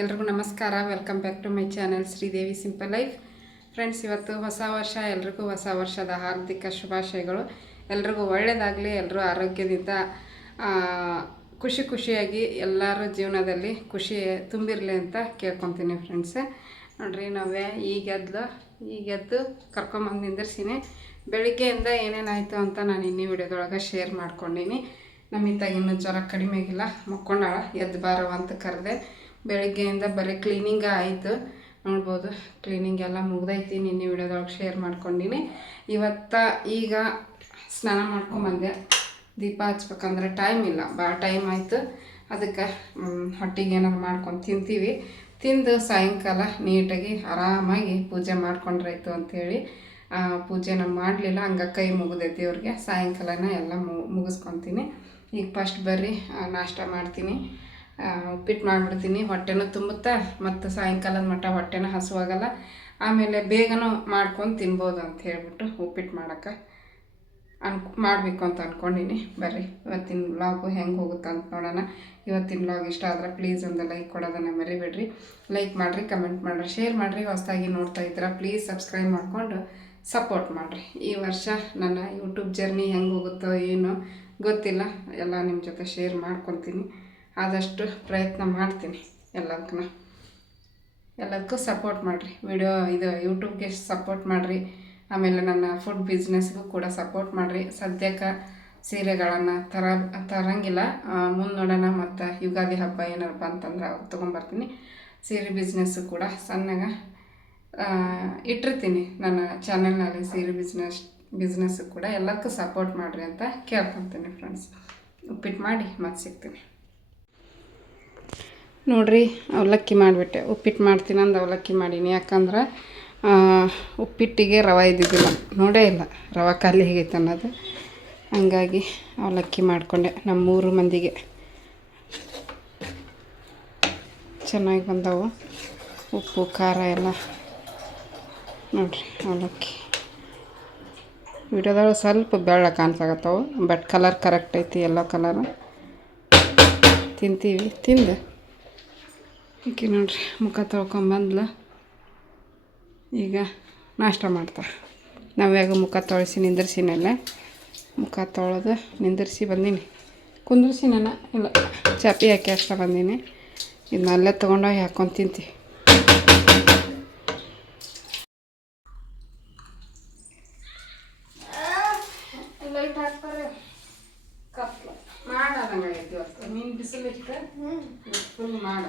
ಎಲ್ರಿಗೂ ನಮಸ್ಕಾರ. Welcome back to my channel Sridevi simple life. Friends, ಇವತ್ತು ಹೊಸ ವರ್ಷ. ಎಲ್ರಿಗೂ ಹೊಸ ವರ್ಷದ ಹಾರ್ದಿಕ ಶುಭಾಶಯಗಳು. ಎಲ್ರಿಗೂ ಒಳ್ಳೆಯದಾಗಲಿ. ಎಲ್ಲರೂ ಆರೋಗ್ಯದಿಂದ ಖುಷಿಯಾಗಿ ಎಲ್ಲರ ಜೀವನದಲ್ಲಿ ಖುಷಿ ತುಂಬಿರಲಿ ಅಂತ ಕೇಳ್ಕೊತೀನಿ ಫ್ರೆಂಡ್ಸ್. ನೋಡ್ರಿ, ನಾವೇ ಈಗೆದ್ದು ಕರ್ಕೊಂಬಂದು ನಿಂದಿರ್ಸಿನಿ. ಬೆಳಿಗ್ಗೆಯಿಂದ ಏನೇನಾಯಿತು ಅಂತ ನಾನು ಇನ್ನೂ ವಿಡಿಯೋದೊಳಗೆ ಶೇರ್ ಮಾಡ್ಕೊಂಡೀನಿ. ನಮ್ಮಿತ್ತಾಗ ಇನ್ನೂ ಜ್ವರ ಕಡಿಮೆ ಆಗಿಲ್ಲ, ಮಕ್ಕೊಂಡಾಳ. ಎದ್ದು ಬಾರವ ಅಂತ ಕರೆದೆ. ಬೆಳಗ್ಗೆಯಿಂದ ಬರೀ ಕ್ಲೀನಿಂಗ್ ಆಯಿತು. ನೋಡ್ಬೋದು, ಕ್ಲೀನಿಂಗ್ ಎಲ್ಲ ಮುಗ್ದೈತಿ. ನಿನ್ನೆ ವಿಡಿಯೋದೊಳಗೆ ಶೇರ್ ಮಾಡ್ಕೊಂಡೀನಿ. ಈಗ ಸ್ನಾನ ಮಾಡ್ಕೊಂಬಂದೆ. ದೀಪ ಹಚ್ಬೇಕಂದ್ರೆ ಟೈಮ್ ಇಲ್ಲ, ಭಾಳ ಟೈಮ್ ಆಯಿತು. ಅದಕ್ಕೆ ಹೊಟ್ಟಿಗೆ ಏನಾರು ಮಾಡ್ಕೊಂಡು ತಿಂತೀವಿ. ತಿಂದು ಸಾಯಂಕಾಲ ನೀಟಾಗಿ ಆರಾಮಾಗಿ ಪೂಜೆ ಮಾಡ್ಕೊಂಡ್ರಾಯ್ತು ಅಂಥೇಳಿ ಪೂಜೆನ ಮಾಡಲಿಲ್ಲ. ಹಂಗೆ ಕೈ ಮುಗಿದೈತಿ ಅವ್ರಿಗೆ. ಸಾಯಂಕಾಲನ ಎಲ್ಲ ಮುಗಿಸ್ಕೊತೀನಿ. ಈಗ ಫಸ್ಟ್ ಬರ್ರಿ ನಾಷ್ಟ ಮಾಡ್ತೀನಿ. ಉಪ್ಪಿಟ್ಟು ಮಾಡಿಬಿಡ್ತೀನಿ. ಹೊಟ್ಟೆನೂ ತುಂಬುತ್ತಾ, ಮತ್ತು ಸಾಯಂಕಾಲದ ಮಟ್ಟ ಹೊಟ್ಟೆನೂ ಹಸುವಾಗಲ್ಲ. ಆಮೇಲೆ ಬೇಗನೂ ಮಾಡ್ಕೊಂಡು ತಿನ್ಬೋದು ಅಂತ ಹೇಳ್ಬಿಟ್ಟು ಉಪ್ಪಿಟ್ಟು ಮಾಡೋಕ್ಕೆ ಮಾಡಬೇಕು ಅಂತ ಅಂದ್ಕೊಂಡೀನಿ. ಬರ್ರಿ, ಇವತ್ತಿನ ವ್ಲಾಗು ಹೆಂಗೆ ಹೋಗುತ್ತೆ ಅಂತ ನೋಡೋಣ. ಇವತ್ತಿನ ವ್ಲಾಗ್ ಇಷ್ಟ ಆದರೆ ಪ್ಲೀಸ್ ಒಂದು ಲೈಕ್ ಕೊಡೋದನ್ನು ಮರಿಬೇಡ್ರಿ. ಲೈಕ್ ಮಾಡಿರಿ, ಕಮೆಂಟ್ ಮಾಡಿರಿ, ಶೇರ್ ಮಾಡಿರಿ. ಹೊಸದಾಗಿ ನೋಡ್ತಾ ಇದ್ದೀರಾ ಪ್ಲೀಸ್ ಸಬ್ಸ್ಕ್ರೈಬ್ ಮಾಡಿಕೊಂಡು ಸಪೋರ್ಟ್ ಮಾಡಿರಿ. ಈ ವರ್ಷ ನನ್ನ ಯೂಟ್ಯೂಬ್ ಜರ್ನಿ ಹೆಂಗೆ ಹೋಗುತ್ತೋ ಏನೋ ಗೊತ್ತಿಲ್ಲ. ಎಲ್ಲ ನಿಮ್ಮ ಜೊತೆ ಶೇರ್ ಮಾಡ್ಕೊತೀನಿ. ಆದಷ್ಟು ಪ್ರಯತ್ನ ಮಾಡ್ತೀನಿ. ಎಲ್ಲದಕ್ಕೂ ಸಪೋರ್ಟ್ ಮಾಡಿರಿ. ಯೂಟ್ಯೂಬ್ಗೆ ಸಪೋರ್ಟ್ ಮಾಡಿರಿ. ಆಮೇಲೆ ನನ್ನ ಫುಡ್ ಬಿಸ್ನೆಸ್ಗೂ ಕೂಡ ಸಪೋರ್ಟ್ ಮಾಡಿರಿ. ಸದ್ಯಕ್ಕೆ ಸೀರೆಗಳನ್ನು ತರಂಗಿಲ್ಲ, ಮುಂದೆ ನೋಡೋಣ. ಮತ್ತು ಯುಗಾದಿ ಹಬ್ಬ ಏನಾರಪ್ಪ ಅಂತಂದ್ರೆ ಅವಾಗ ತೊಗೊಂಬರ್ತೀನಿ. ಸೀರೆ ಬಿಸ್ನೆಸ್ಸು ಕೂಡ ಸಣ್ಣಗೆ ಇಟ್ಟಿರ್ತೀನಿ ನನ್ನ ಚಾನೆಲ್ನಲ್ಲಿ. ಸೀರೆ ಬಿಸ್ನೆಸ್ಸು ಕೂಡ ಎಲ್ಲದಕ್ಕೂ ಸಪೋರ್ಟ್ ಮಾಡಿರಿ ಅಂತ ಕೇಳ್ಕೊತೀನಿ ಫ್ರೆಂಡ್ಸ್. ಉಪ್ಪಿಟ್ಟು ಮಾಡಿ ಮತ್ತೆ ಸಿಗ್ತೀನಿ. ನೋಡಿರಿ, ಅವಲಕ್ಕಿ ಮಾಡಿಬಿಟ್ಟೆ. ಉಪ್ಪಿಟ್ಟು ಮಾಡ್ತೀನಿ ಅಂದು ಅವಲಕ್ಕಿ ಮಾಡೀನಿ. ಯಾಕಂದ್ರೆ ಉಪ್ಪಿಟ್ಟಿಗೆ ರವೆ ಇದ್ದಿದ್ದಿಲ್ಲ, ನೋಡೇ ಇಲ್ಲ ರವೆ ಖಾಲಿ ಹೇಗೈತೆ ಅನ್ನೋದು. ಹಂಗಾಗಿ ಅವಲಕ್ಕಿ ಮಾಡಿಕೊಂಡೆ. ನಮ್ಮ 3 ಮಂದಿಗೆ ಚೆನ್ನಾಗಿ ಬಂದವು. ಉಪ್ಪು ಖಾರ ಎಲ್ಲ ನೋಡಿರಿ. ಅವಲಕ್ಕಿ ವಿಡಿಯೋದೊಳಗೆ ಸ್ವಲ್ಪ ಬೆಳ್ಳ ಕಾಣಿಸಾಗತ್ತವು, ಬಟ್ ಕಲರ್ ಕರೆಕ್ಟ್ ಐತಿ. ಎಲ್ಲೋ ಕಲರು ತಿಂತೀವಿ. ತಿಂದು ಈಕೆ ನೋಡ್ರಿ ಮುಖ ತೊಳ್ಕೊಂಬಂದ್ಲು. ಈಗ ನಾಷ್ಟ ಮಾಡ್ತಾರೆ. ನಾವ್ಯಾಗ ಮುಖ ತೊಳೆಸಿ ನಿಂದಿರ್ಸಿನಲ್ಲೇ, ಮುಖ ತೊಳೆದು ನಿಂದಿರ್ಸಿ ಬಂದೀನಿ. ಕುಂದಿರ್ಸಿ ನಾನು ಇಲ್ಲ, ಚಾಪಿ ಹಾಕಿ ಅಷ್ಟ ಬಂದೀನಿ. ಇದನ್ನ ಅಲ್ಲೇ ತೊಗೊಂಡೋಗಿ ಹಾಕ್ಕೊಂಡು ತಿಂತೀವಿ. ಲೈಟ್ ಹಾಕ್ತಾರೆ. ಕತ್ಲು ಮಾಡದಂಗೆ ಆಗೈತಿ ಇವತ್ತು. ಮೀನು ಬಿಸಿಲಿಟ್ಟು ಫುಲ್ ಮಾಡ.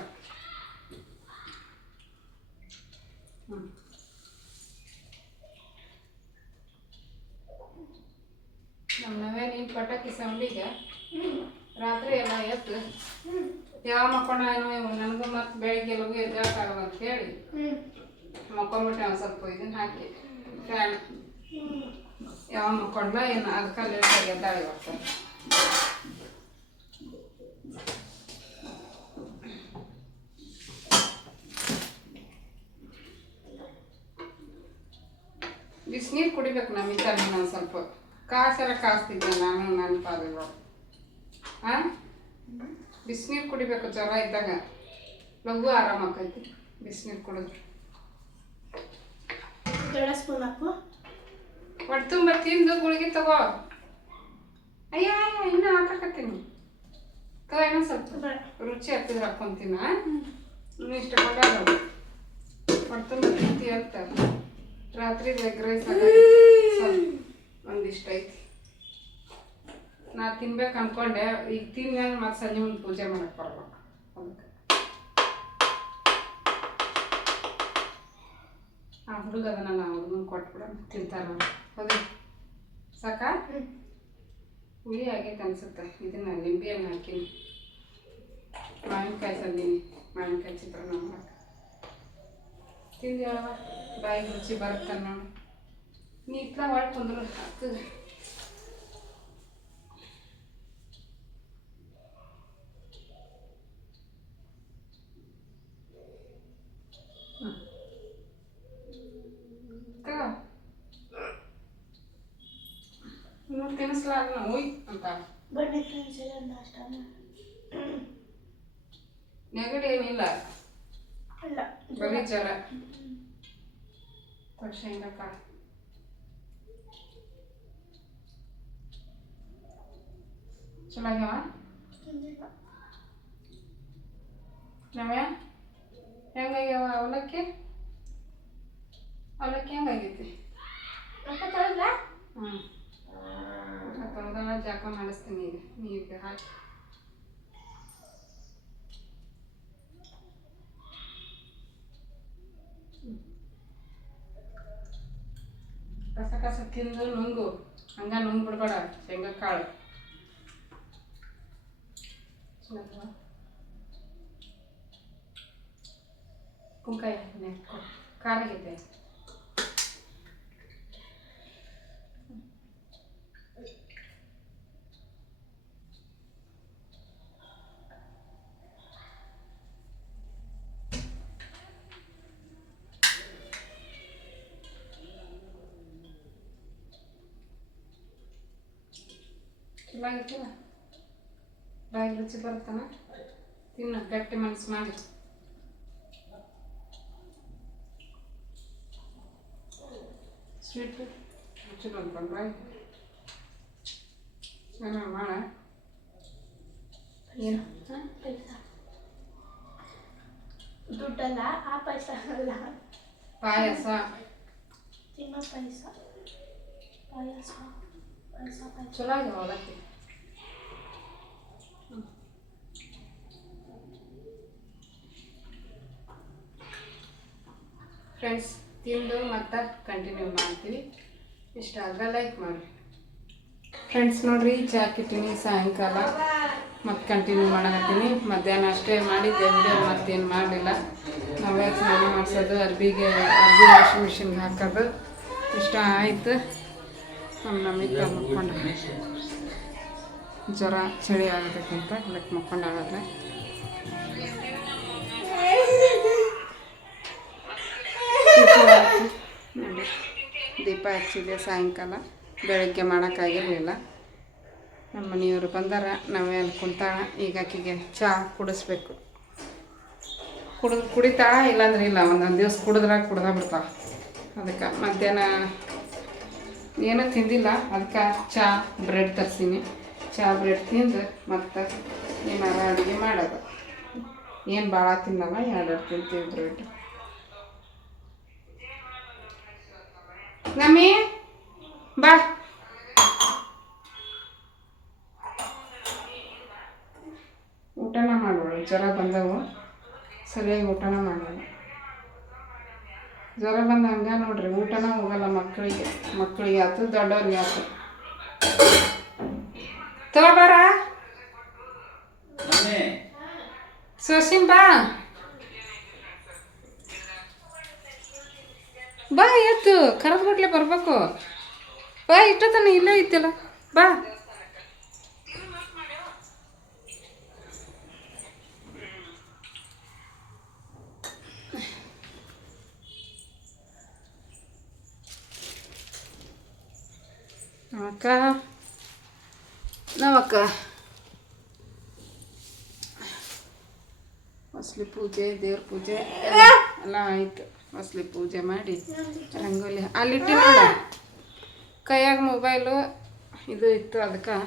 ನಮ್ಮವೇ ನೀನು ಪಟಾಕಿ ಸೌಂಡಿಗೆ ರಾತ್ರಿ ಎಲ್ಲ ಎತ್ತು ಯಾವ ಮಕ್ಕೊಂಡ ಏನೋ ನನಗೂ ಮತ್ತು ಬೆಳಿಗ್ಗೆ ಎಲ್ಲಗೂ ಎದ್ದಾಗಲ್ಲ ಅಂತ ಹೇಳಿ ಮಕ್ಕೊಂಬಿಟ್ಟೆ. ಒಂದು ಸ್ವಲ್ಪ ಇದನ್ನು ಹಾಕಿ ಫ್ಯಾನ್ ಯಾವ ಮಕ್ಕೊಂಡ್ಲ ಏನು ಅದಕ್ಕೆ ಲೇಟಾಗಿ ಎದ್ದಾಳಿ ಬರ್ತಾರೆ. ಬಿಸಿನೀರು ಕುಡಿಬೇಕು. ನಮ್ಮಿಂದ ನಾನು ಸ್ವಲ್ಪ ಕಾಸೆಲ್ಲ ಕಾಸ್ತಿದ್ದೆ ನಾನು ನನ್ನ ಪಾದಗಳು. ಬಿಸಿನೀರು ಕುಡಿಬೇಕು. ಜ್ವರ ಇದ್ದಾಗ ಲಘು ಆರಾಮಾಕೈತಿ ಬಿಸಿನೀರು ಕುಡಿದ್ರೆ. ಒಟ್ಟು ತುಂಬ ತಿಂದು ಗುಳಿಗೆ ತಗೋ. ಅಯ್ಯ ಇನ್ನೂ ಹಾಕಕತ್ತೀನಿ. ತಗೋ, ಇನ್ನೂ ಸ್ವಲ್ಪ ರುಚಿ ಹತ್ತಿದ್ರೆ ಹಾಕ್ಕೊಂತೀನ. ಇನ್ನೂ ಇಷ್ಟ ಕೊಡೋದು ಒಟ್ಟು ತುಂಬ ತಿಂತೀವಿ ಅಂತ. ರಾತ್ರಿ ಎಗ್ ರೈಸ್ ಒಂದಿಷ್ಟ ಐತಿ. ನಾ ತಿನ್ಬೇಕು ಅನ್ಕೊಂಡೆ. ಈಗ ತಿಂದ್ಮೇಲೆ ಮತ್ತೆ ಸಂಜೆ ಮುಂದೆ ಪೂಜೆ ಮಾಡಕ್ಕೆ ಬರ್ಬೇಕು. ಅದಕ್ಕೆ ಆ ಹುಡುಗ ಅದನ್ನ ಹುಡುಗನ ಕೊಟ್ಬಿಡೋಣ, ತಿಂತಾರ. ಹೌದು, ಸಾಕ? ಹುಳಿ ಆಗೈತೆ ಅನ್ಸುತ್ತೆ. ಇದನ್ನ ಲಿಂಬೆಯನ್ನು ಹಾಕೀನಿ. ಮಾವಿನಕಾಯಿ ತಂದೀನಿ. ಮಾವಿನಕಾಯಿ ಚಿತ್ರಾನ್ನ ಮಾಡಕ್ಕೆ ತಿಂದು ಹೇಳವ. ಬಾಯಿಗೆ ರುಚಿ ಬರುತ್ತೆ ನೋಡಿ. ನೀ ಇತ್ಲ ಹೊಳ್ಕೊಂಡ್ರು ಆಗ್ತದೆ. ಇನ್ನೂ ತಿನ್ನಿಸ್ಲಾರ ಹೋಯ್ ಅಂತ ನೆಗಡಿ ಏನಿಲ್ಲ. ಬರೀ ಜ್ವರ ಶೇಂಗಾ ಕಾಳು ಚಲೋ ಆಗ್ಯಾವ ನವ್ಯ ಹೆಂಗಾಗ್ಯಾವ ಅವಲಕ್ಕಿ ಹೆಂಗಾಗೈತಿ ಹ್ಞೂ ತೊಳೆದ ಜಾಕ ಮಾಡಿಸ್ತೀನಿ ಈಗ ನೀರಿಗೆ ಹಾಕಿ ಕಸ ತಿಂದು ನುಂಗು ಹಂಗ ನುಂಗ್ ಬಿಡ್ಬೇಡ ಶೇಂಗಾ ಕಾಳು ಕುಂಕಾಯಿ ಖಾರ ಆಗೈತೆ ಚೆನ್ನಾಗಿರ್ತಿಲ್ಲ ಬಾಯಿಗೆ ರುಚಿ ಬರುತ್ತಾನ ತಿನ್ನು ಗಟ್ಟಿ ಮನಸ್ಸು ಮಾಡಿ ಸ್ವೀಟ್ ರುಚಿ ಬಂದ್ಕೊಂಡು ಬಾಯಿ ಏನಾರು ಮಾಡ ಏನು ದುಡ್ಡಲ್ಲ ಆ ಪಾಯಸ ಅಲ್ಲ ಪಾಯಸ ತಿನ್ನೋ ಪಾಯಸ ಪಾಯಸ ಪಾಯಸ ಚಲೋ ಆಗ್ಯಾವ ಅವಲಕ್ಕಿ ಫ್ರೆಂಡ್ಸ್ ತಿಂದು ಮತ್ತೆ ಕಂಟಿನ್ಯೂ ಮಾಡ್ತೀವಿ ಇಷ್ಟ ಆದ್ರೆ ಲೈಕ್ ಮಾಡಿ ಫ್ರೆಂಡ್ಸ್ ನೋಡ್ರಿ ಚಾಕಿಟ್ಟಿನಿ ಸಾಯಂಕಾಲ ಮತ್ತೆ ಕಂಟಿನ್ಯೂ ಮಾಡಕತ್ತೀನಿ ಮಧ್ಯಾಹ್ನ ಅಷ್ಟೇ ಮಾಡಿದ್ದೆ ವಿಡಿಯೋ ಮತ್ತೇನು ಮಾಡಲಿಲ್ಲ ನಾವೇ ಸ್ನಾನ ಮಾಡಿಸೋದು ಅರ್ಬಿ ವಾಷಿಂಗ್ ಮಿಷಿನ್ಗೆ ಹಾಕೋದು ಇಷ್ಟ ಆಯಿತು ನಮ್ಮಿಕ್ಕ ಮುಕ್ಕೊಂಡು ಜ್ವರ ಚಳಿ ಆಗಬೇಕಂತ ಅದಕ್ಕೆ ಮುಕ್ಕೊಂಡಾಗತ್ತೆ ನೋಡಿ ದೀಪ ಹಚ್ಚಿದೆ ಸಾಯಂಕಾಲ ಬೆಳಗ್ಗೆ ಮಾಡೋಕ್ಕಾಗಿರಲಿಲ್ಲ ನಮ್ಮ ಮನೆಯವರು ಬಂದಾರ ನಾವೇ ಅಲ್ಲಿ ಕುಂತಾಳ ಈಗ ಆಕೆಗೆ ಚಹಾ ಕುಡಿಸ್ಬೇಕು ಕುಡಿತಾಳ ಇಲ್ಲಾಂದ್ರೆ ಇಲ್ಲ ಒಂದೊಂದು ದಿವಸ ಕುಡ್ದ ಬಿಡ್ತಾಳೆ ಅದಕ್ಕೆ ಮಧ್ಯಾಹ್ನ ಏನೂ ತಿಂದಿಲ್ಲ ಅದಕ್ಕೆ ಚಹಾ ಬ್ರೆಡ್ ತರಿಸೀನಿ ಚಹಾ ಬ್ರೆಡ್ ತಿಂದು ಮತ್ತು ಏನಾರ ಅಡುಗೆ ಮಾಡೋದು ಏನು ಭಾಳ ತಿನ್ನಲ್ಲ ಎರಡೆರಡು ತಿಂತೀವಿ ಬ್ರೆಡ್ ನಮ್ಮಿ ಬಾ ಊಟನ ಮಾಡೋಳು ಜ್ವರ ಬಂದವು ಸರಿಯಾಗಿ ಊಟನ ಮಾಡೋಣ ಜ್ವರ ಬಂದ ಹಂಗೆ ನೋಡ್ರಿ ಊಟನ ಹೋಗಲ್ಲ ಮಕ್ಕಳಿಗೆ ಆಯ್ತು ದೊಡ್ಡವ್ರಿಗೆ ಆಯ್ತು ತಗೋಬಾರ ಸೋಸಿನ್ ಬಾ ಬಾ ಎತ್ತು ಕರೆದು ಬಿಟ್ಲೆ ಬರ್ಬೇಕು ಬಾ ಇಷ್ಟೊತ್ತನ ಇಲ್ಲೇ ಐತಿಲ್ಲ ಬಾ ಅಕ್ಕ ನಾವಕ್ಕ ಹೊಸ್ಲಿ ಪೂಜೆ ದೇವ್ರ ಪೂಜೆ ಎಲ್ಲ ಆಯಿತು ಹೊಸ್ಲಿ ಪೂಜೆ ಮಾಡಿ ರಂಗೋಲಿ ಅಲ್ಲಿಟ್ಟು ನೋಡ ಕೈಯಾಗ ಮೊಬೈಲು ಇದು ಇತ್ತು ಅದಕ್ಕೆ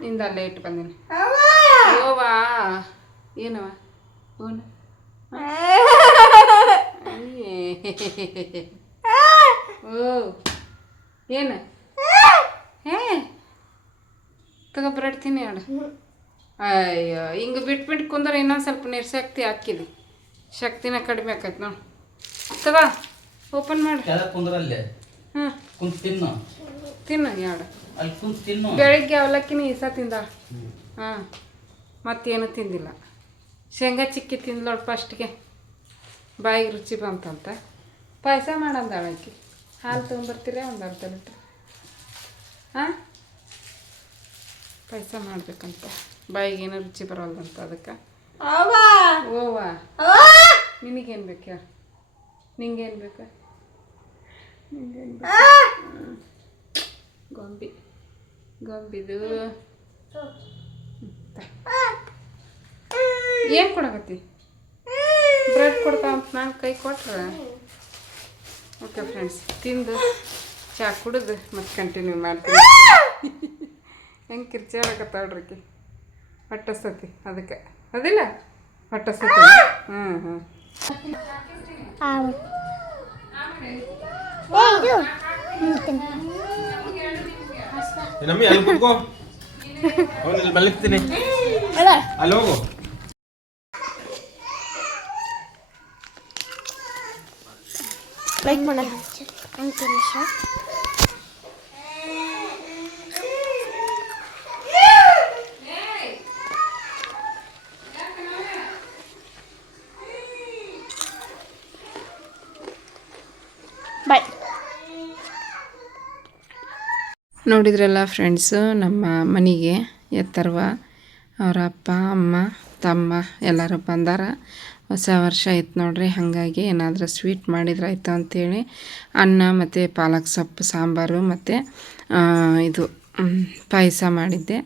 ನಿಂದ ಅಲ್ಲೇ ಇಟ್ಟು ಬಂದೀನಿ ಓವಾ ಏನವ ಓನ ಓ ಏನು ಹೇ ತಗೋ ಬ್ರೆಡ್ ತಿನ್ನಿ ಅವಳು ಅಯ್ಯೋ ಹಿಂಗೆ ಬಿಟ್ಬಿಟ್ಟು ಕುಂದ್ರೆ ಇನ್ನೊಂದು ಸ್ವಲ್ಪ ನಿರ್ಶಕ್ತಿ ಹಾಕಿದಿ ಶಕ್ತಿನ ಕಡಿಮೆ ಆಕೈತೆ ನೋಡಿ ತಗೋ ಓಪನ್ ಮಾಡಿ ಹಾಂ ತಿನ್ನು ಎರಡು ಬೆಳಿಗ್ಗೆ ಅವಲಕ್ಕಿನ ಈಸ ತಿಂದಾಳ ಹಾಂ ಮತ್ತೇನು ತಿಂದಿಲ್ಲ ಶೇಂಗಾ ಚಿಕ್ಕಿ ತಿಂದ್ಲೋಳು ಫಸ್ಟ್ಗೆ ಬಾಯಿಗೆ ರುಚಿ ಬಂತಂತ ಪಾಯಸ ಮಾಡಂದಾಳ ಆಕಿ ಹಾಲು ತೊಗೊಂಬರ್ತೀರ ಒಂದು ಅರ್ಧ ಲೀಟ್ರ್ ಹಾಂ ಪಾಯಸ ಮಾಡ್ಬೇಕಂತ ಬಾಯಿಗೇನೋ ರುಚಿ ಬರೋಲ್ದಂತ ಅದಕ್ಕೆ ಓವಾ ನಿನಗೇನು ಬೇಕು ಹೇಳ ನಿಂಗೇನು ಬೇಕು ಗೊಂಬಿದು ಏನು ಕೊಡಕತ್ತಿ ಕೊಡ್ತಾವ ಅಂತ ನಾನು ಕೈ ಕೊಟ್ರೆ. ಓಕೆ ಫ್ರೆಂಡ್ಸ್, ತಿಂದು ಚಾ ಕುಡಿದು ಮತ್ತೆ ಕಂಟಿನ್ಯೂ ಮಾಡ್ತೀನಿ. ಹೆಂಗೆ ಕಿರ್ಚಾಡಕತ್ತಾಳ್ರಿ ಹೊಟ್ಟಸ್ತತಿ ಅದಕ್ಕೆ ಅದಿಲ್ಲ ಹೊಟ್ಟಸ್ತತಿ. ನಮ್ಮಿ ಅಲ್ಲಿ ಕೂತ್ಕೋ, ಅವನಲ್ಲಿ ಮಲಗ್ತೀನಿ, ಅಲ್ಲಿ ಹೋಗು. ಲೈಕ್ ಮಾಡ ಬಾಯ್. ನೋಡಿದ್ರಲ್ಲ ಫ್ರೆಂಡ್ಸು, ನಮ್ಮ ಮನೆಗೆ ಎತ್ತರ್ವ ಅವರ ಅಪ್ಪ ಅಮ್ಮ ತಮ್ಮ ಎಲ್ಲರೂ ಬಂದಾರ. ಹೊಸ ವರ್ಷ ಆಯ್ತು ನೋಡ್ರಿ, ಹಾಗಾಗಿ ಏನಾದರೂ ಸ್ವೀಟ್ ಮಾಡಿದ್ರಾಯ್ತು ಅಂಥೇಳಿ ಅನ್ನ ಮತ್ತು ಪಾಲಕ್ ಸೊಪ್ಪು ಸಾಂಬಾರು ಮತ್ತು ಇದು ಪಾಯಸ ಮಾಡಿದ್ದೆ.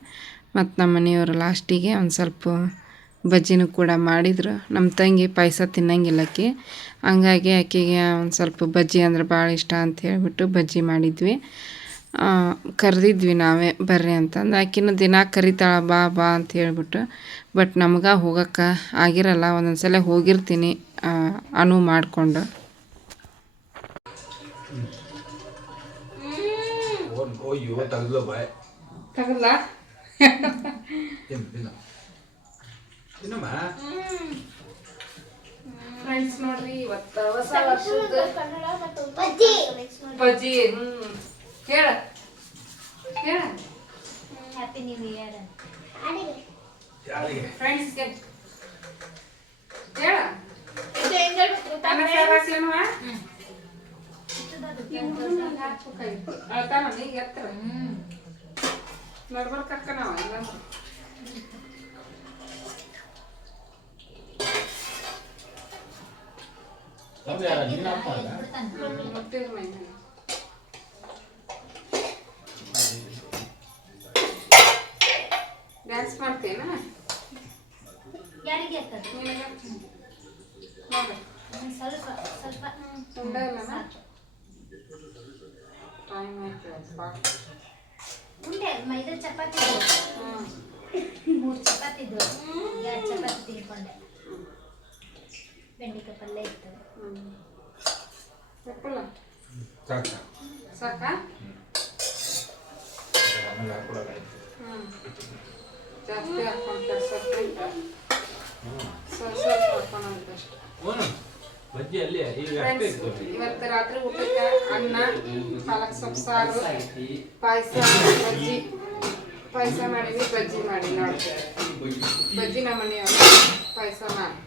ಮತ್ತು ನಮ್ಮ ಮನೆಯವರು ಲಾಸ್ಟಿಗೆ ಒಂದು ಸ್ವಲ್ಪ ಬಜ್ಜಿನೂ ಕೂಡ ಮಾಡಿದರು. ನಮ್ಮ ತಂಗಿ ಪಾಯಸ ತಿನ್ನಂಗಿಲ್ಲಕ್ಕೆ, ಹಂಗಾಗಿ ಆಕೆಗೆ ಒಂದು ಸ್ವಲ್ಪ ಬಜ್ಜಿ ಅಂದ್ರೆ ಭಾಳ ಇಷ್ಟ ಅಂತ ಹೇಳ್ಬಿಟ್ಟು ಬಜ್ಜಿ ಮಾಡಿದ್ವಿ. ಕರೆದಿದ್ವಿ ನಾವೇ ಬರ್ರಿ ಅಂತಂದು. ಆಕಿನೂ ದಿನ ಕರಿತಾಳ ಬಾ ಬಾ ಅಂತ ಹೇಳ್ಬಿಟ್ಟು. ಬಟ್ ನಮ್ಗೆ ಹೋಗೋಕ್ಕೆ ಆಗಿರಲ್ಲ, ಒಂದೊಂದು ಸಲ ಹೋಗಿರ್ತೀನಿ ಅನುವು ಮಾಡಿಕೊಂಡು. ತಗಲ್ಲ ಫ್ರೆಂಡ್ಸ್ ನೋಡ್ರಿ, ಇವತ್ತು ಹೊಸ ವರ್ಷದ ಬಜ್ಜಿ. ಹೇಳ ಹೇಳ ಹ್ಯಾಪಿ ನ್ಯೂ ಇಯರ್ ಫ್ರೆಂಡ್ಸ್ಗೆ ಹೇಳ. ಈಗ ಎತ್ತರ ನಡ್ಬರ್ಕಕ್ಕ ನಾವು ಇಲ್ಲಂದ್ರೆ ಡ್ಯಾನ್ಸ್ ಮಾಡ್ತೀನ ಯಾರಿಗೆ ಸ್ವಲ್ಪ ಸ್ವಲ್ಪ ಉಂಡ ಇಲ್ಲ ಟೈಮ್ ಆಯ್ತು. ಉಂಡೆ ಮೈದಾ ಚಪಾತಿ 3 ಚಪಾತಿ ಇದ್ದು 2 ಚಪಾತಿ ತಿನ್ಕೊಂಡೆ. ಬೆಂಡೆಕಾಯಿ ಪಲ್ಯ ಇತ್ತು. ಸಾಕಾ? ಜಾಸ್ತಿ ಹಾಕ್ಕೊಂಡ್ರೆ ಸ್ವಲ್ಪ ಹಾಕೋಣದಷ್ಟು. ಇವತ್ತು ರಾತ್ರಿ ಊಟಕ್ಕೆ ಅನ್ನ, ಪಾಲಕ್ ಸೊಪ್ಪು ಸಾರು, ಪಾಯಸ, ಬಜ್ಜಿ. ಪಾಯಸ ಮಾಡಿದ್ವಿ, ಬಜ್ಜಿ ಮಾಡಿ ನೋಡಿ. ಬಜ್ಜಿ ನಮ್ಮ ಮನೆಯವರು ಪಾಯಸ ಮಾಡಿ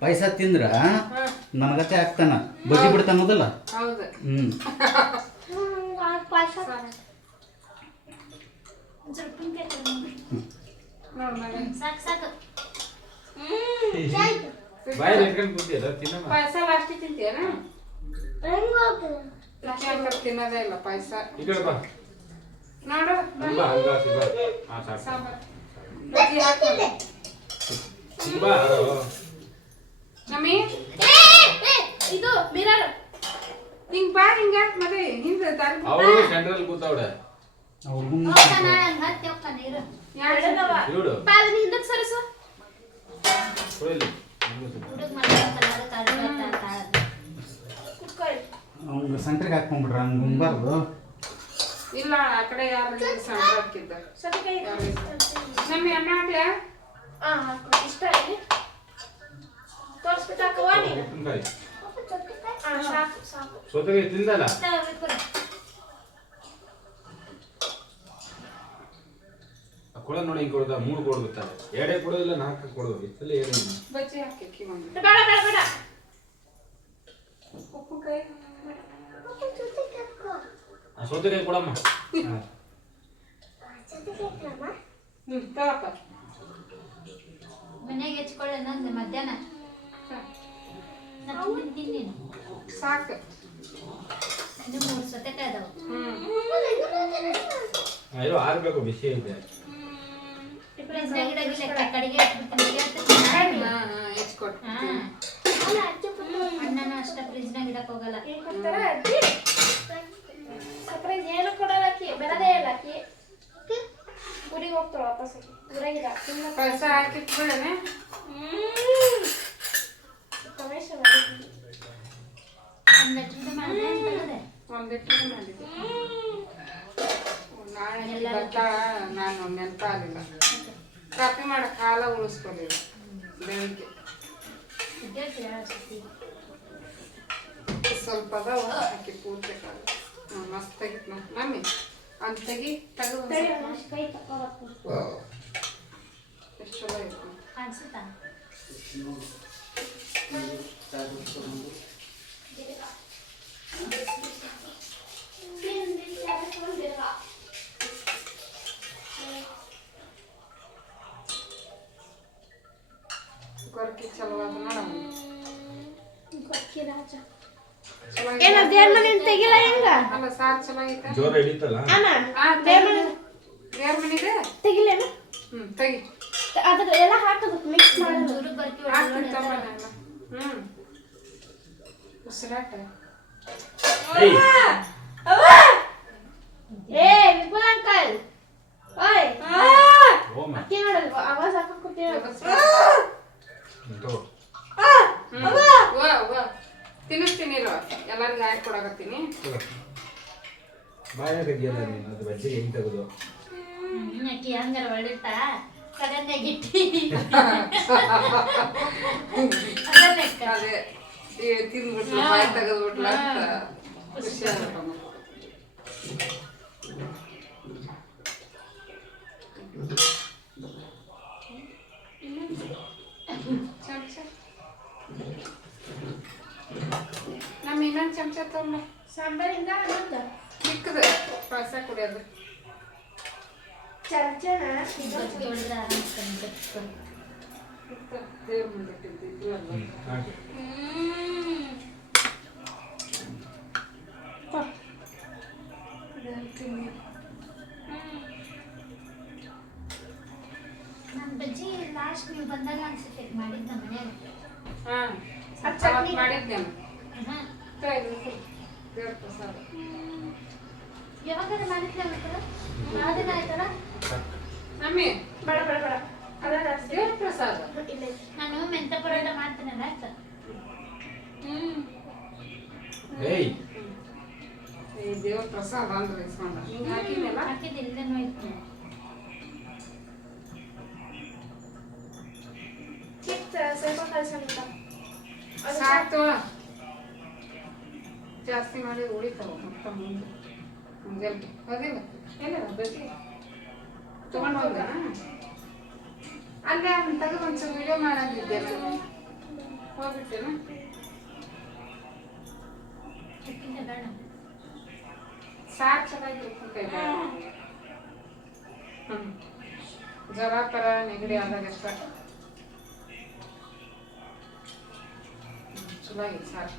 ಪಾಯಸ ತಿಂದ್ರ ನನಗತ್ತೆ ಆಗ್ತಾನ, ಬಜ್ಜಿ ಬಿಡ್ತಾನ ಮೊದಲ. ಹೌದು. ಸಾಕು ಸಾಕು. ಪಾಯಸ ಲಾಸ್ಟ್ ತಿಂತೀಯನ? ತಿನ್ನೋದೇ ಇಲ್ಲ ಪಾಯಸ. ನೋಡು ಸಾಂಬಾರ್ ಬಜ್ಜಿ ಹಾಕೊಂಡು ನಮ್ಮಿ ಇದು ಮಿರರ್ ಹಿಂಗ್ ಬಾ, ಹಿಂಗ ಮತ್ತೆ ಹಿಂದೆ ದಾರಿ ಅವಳು ಸೆಂಟ್ರಲ್ ಕೂತಾವಡ. ಮತ್ತೆ ಹೋಗ್ತಾನೆ ಇರು. ನೋಡು ಬಾಗಿನ ಹಿಂದಕ್ಕೆ ಸರಿಸು. ಕೊಯ್ಲಿ ಹುಡುಗ ಮಾಡ್ತಾನಲ್ಲ ತಾಳ ಕುತ್ಕೊಳ್ಳಿ. ಅವ್ನು ಸೆಂಟ್ರಿಗೆ ಹಾಕೊಂಡ್ಬಿಡ್ರ, ಹಂಗೆ ಉಂಬಾರ್ದು. ಇಲ್ಲ, ಆ ಕಡೆ ಯಾರು ಸಣ್ಣ ಹಾಕಿದ್ದ ಸರಿಕಾಯಿ ನಮ್ಮಿ ಅನ್ನ ಹಾಕ್ಲಾ? ಇಷ್ಟ ತೋರಿಸ್ಬಿಟ್ಟು ಹಾಕುವ ನೀನು. ಸಾಕು ಸಾಕು. ಸೊತೆಗೆ ತಿಂದಲ್ಲ ಕೊಡ ನೋಡಿ, ಹಿಂಗೆ ಕೊಡೋದ 3 ಕೊಡ ಗೊತ್ತಾರೆ. 2 ಕೊಡೋದಿಲ್ಲ, 4 ಕೊಡೋದು. ಇಷ್ಟಲ್ಲಿ 2 ಬಜ್ಜಿ ಹಾಕಿ ಒಂದು ಬೇಡ ಬೇಡ ಬೇಡ. ಉಪ್ಪುಕಾಯಿ ಸೌತೆಕಾಯಿ ಕೊಡಮ್ಮ. ತಗಪ್ಪ. ಮನೆಗೆ ಹೆಚ್ಕೊಳ್ಳೆ ನಂದು ಮಧ್ಯಾಹ್ನ ತಿನ್ನೇನು ಸಾಕು. ಇನ್ನು 3 ಸೌತೆಕಾಯಿ ಅದಾವ. ಅಯ್ಯೋ ಆರ್ಬೇಕು, ಬಿಸಿ ಐತೆ. ಫ್ರಿಜ್ನಾಗ ಇಡಗಿಲ್ಲ ಕಡೆಗೆ ಇಟ್ಬಿಡ್ತೀನಿ ಹೆಚ್ಕೊಟ್ಟು ಅಣ್ಣನ ಅಷ್ಟ ಫ್ರಿಜ್ನಾಗ ಇಡಕ್ ಹೋಗಲ್ಲ ಸರ್ಪ್ರೈಸ್ ಏನು ಕೊಡಲ್ಲ ಆಕಿ ಬರದೇ ಇಲ್ಲ ಆಕಿ ಊರಿಗೆ ಹೋಗ್ತಾಳ ವಾಪಸ್ ಊರಾಗಿಲ್ಲ ಪೈಸ ಹಾಕಿಟ್ಬಿಡನೆ ತಮಾಷೆ ಮಾಡಿದ್ವಿ ಒಂದ್ ಲೀಟರ್ ಮಾಡಿದೆ ಅಂತಂದ್ರೆ ಒಂದು ಲೀಟ್ರ್ ಮಾಡಿದ್ದೆ ನಾಳೆ ಬರ್ತಾಳ ನಾನು ನೆನಪಾಗಲಿಲ್ಲ ಕಾಫಿ ಮಾಡಕ್ಕೆ ಹಾಲ ಉಳಿಸ್ಕೊಲಿಲ್ಲ ಬೆಳಿಗ್ಗೆ ಸ್ವಲ್ಪ ಅದಾವ ಹಾಕಿ ಪೂರ್ತಿ ಕಾಲ ಮಸ್ತ್ ತೆಗಿತ್ ಮಮ್ಮಿ ಅಂತ ತೆಗಿ ತೆಗೆದು ಕೈ ತಕ್ಕೋಬೇಕು ಎಷ್ಟು ಚಲೋ ಐತಿ ಕಾಣಿಸುತ್ತಾ ಗೊರಕಿ ಚಲೋ ಅದ ನೋಡಮ್ಮ ಗೊಕ್ಕಿ ರಾಜ ಚಲೋ ಏನ ದೇವ್ರ ಮನೆ ತೆಗಿಲ್ಲ ಹೆಂಗ ಅಲ್ಲ ಸಾರು ಚಲೋ ಐತೆ ಜೋರ ಹಿಡಿತಲ್ಲ ಅಣ್ಣ ದೇವ್ರ ಮನೆಗೆ ತೆಗಿಲೇನ ತೆಗಿ ಅದ್ರ ಎಲ್ಲ ಹಾಕೋದು ಮಿಕ್ಸ್ ಮಾಡೋದು ಚೂರು ಬರ್ತೀವಿ ಹಾಕ್ತೀನಿ ತಗೊಂಡ ಉಸಿರಾಟ ಏಯ್ ಏ ವಿಪುಲ್ ಅಂಕಲ್ ಓಯ್ ಓಮ ಅಕ್ಕಿ ನೋಡಲ್ವಾ ಆವಾಜ್ ಹಾಕೋತೀವಿ ತಗೋ ತಿನ್ನಿಸ್ತೀನಿ ಇರೋ ಎಲ್ಲರಿಗೂ ಹಾಕಿ ಕೊಡಕತ್ತೀನಿ ತಗೋ ಬಾಯ ತೆಗಿಯಲ್ಲ ನೀನು ಅದು ಬಜ್ಜಿಗೆ ಹೆಂಗ್ ತೆಗೆದು ಅಕ್ಕಿ ಹಂಗಾರ ಹೊಳಿತಾ ಸಡನ್ ಆಗಿ ಇಟ್ಟಿ ಅದೇ ತಿಂದ್ಬಿಟ್ಲ ಬಾಯಿ ತೆಗೆದ್ಬಿಟ್ಲ ಅಂತ ಖುಷಿ ಆಗತ್ತಮ್ಮ ಚಮಚ ನಮ್ಮ ಇನ್ನೊಂದು ಚಮಚ ತಗೊಂಡ ಸಾಂಬಾರಿಂದ ಅನ್ನೋದು ಚಿಕ್ಕದು ಪಾಯಸ ಕುಡಿಯೋದು ಚಮಚನ ಹೊಡೆದ್ರೆ ಆರಾಮ ದೇವ್ರ ಮುಂದೆ ಇಟ್ಟಿದ್ದು ಹಾಗೆ ನನ್ನ ಬಜ್ಜಿ ಲಾಸ್ಟ್ ನೀವು ಬಂದಾಗ ಅನ್ಸುತ್ತೆ ಮಾಡಿದ್ದ ಮನ್ಯಾಗ ಹಾಂ ಚಟ್ನಿ ಮಾಡಿದ್ನೇನು ಹಾ ದೇವ್ರ ಪ್ರಸಾದ ಯಾವಾಗಾರ ಮಾಡಿದ್ದೆ ಮಾಡ್ತಾರ ಭಾಳ ದಿನ ಆಯ್ತಲ್ಲ ಮಮ್ಮಿ ಬೇಡ ಬೇಡ ಬೇಡ ಅದ ಜಾಸ್ತಿ ದೇವ್ರ ಪ್ರಸಾದ ಇಲ್ಲ ನಾನು ಮೆಂತ ಪರೋಟ ಮಾಡ್ತೀನಲ್ಲ ಆಯ್ತ ಏಯ್ ಈ ದೇವ್ರ ಪ್ರಸಾದ ಅಂದ್ರೆ ಇಸ್ಕೊಂಡ ಹಿಂಗೆ ಹಾಕಿದ್ನಲ್ಲ ಹಾಕಿದ್ದು ಇಲ್ಲೇನೋ ಇತ್ತು ಚಿಕ್ಕ ಸ್ವಲ್ಪ ಕಲ್ಸಂತ ಸಾಕು ಜಾಸ್ತಿ ಮಾಡಿ ಉಳಿತಾವ ಮತ್ತೆ ಮುಂದೆ ಮುಂಜಾನೆ ಅದಿಲ್ಲ ಏನಿಲ್ಲ ಬಜ್ಜಿ ತಗೊಂಡು ಹೋದ ಅಲ್ಲೇ ಅದನ್ನ ತೆಗೆದು ಒಂಚೂರು ವಿಡಿಯೋ ಮಾಡಂಗಿದ್ದೆ ನಾನು ಹೋಗ್ಬಿಟ್ಟೇನ ಚಿಕ್ಕಿಂದ ಬೇಡ ಸಾರು ಚೆನ್ನಾಗಿ ಉಪ್ಪಿನಕಾಯಿ ಜ್ವರ ಪರ ನೆಗಡಿ ಆದಾಗ ಅಷ್ಟ ಚಲೋ ಆಗಿತ್ತು ಸಾರು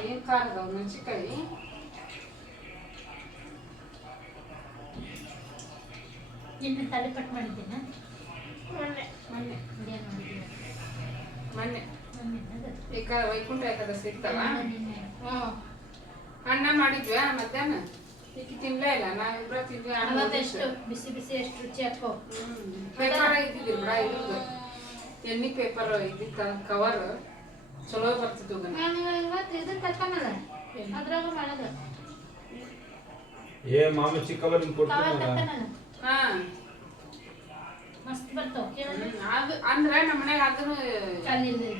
ಏನು ಖಾರದವು ಮೆಣಸಿನ್ಕಾಯಿ ಇನ್ನು ತಲೆ ಕಟ್ ಮಾಡಿದ್ದೀನ ಮೊನ್ನೆ ಇದೇನು ಮಾಡಿದ್ದೀನಿ ಮೊನ್ನೆ ಮೊನ್ನೆ ವೈಕುಂಠ ಏಕಾದಶಿ ಇತ್ತಲ್ಲ ನಿನ್ನೆ ಹ್ಞೂ ಅನ್ನ ಮಾಡಿದ್ವಿ ಮಧ್ಯಾಹ್ನ ಈಗ ತಿನ್ಲೇ ಇಲ್ಲ ನಾವಿಬ್ರ ತಿಂದ್ವಿ ಅವತ್ತೆಷ್ಟು ಬಿಸಿ ಬಿಸಿ ಎಷ್ಟು ರುಚಿ ಹಾಕೋ ಪೇಪರ್ ಇದ್ದಿದ್ದಿಲ್ಲ ಬಿಡ ಇದ್ರದ್ದು ಎಣ್ಣೆ ಪೇಪರ್ ಇದ್ದಿತ್ತ ಕವರ್ ಚಲೋ ಬರ್ತಿತ್ತು ಅದನ್ನ ನಾನು ಇವತ್ತು ಇದನ್ನ ತಕೊಂಡಲ್ಲ ಅದ್ರಾಗ ಮಾಡೋದು ಏ ಮಾಮ ಚಿಕ್ಕವ ನಿಂಗೆ ಕವರ್ ಕೊಡ್ತೀನಿ ತಕೊಂಡಲ್ಲ ಹಾ ಮಸ್ತ್ ಬರ್ತಾವ ಕೇಳಿದ್ರೆ ಅದು ಅಂದ್ರೆ ನಮ್ಮ ಮನ್ಯಾಗ ಅದನ್ನು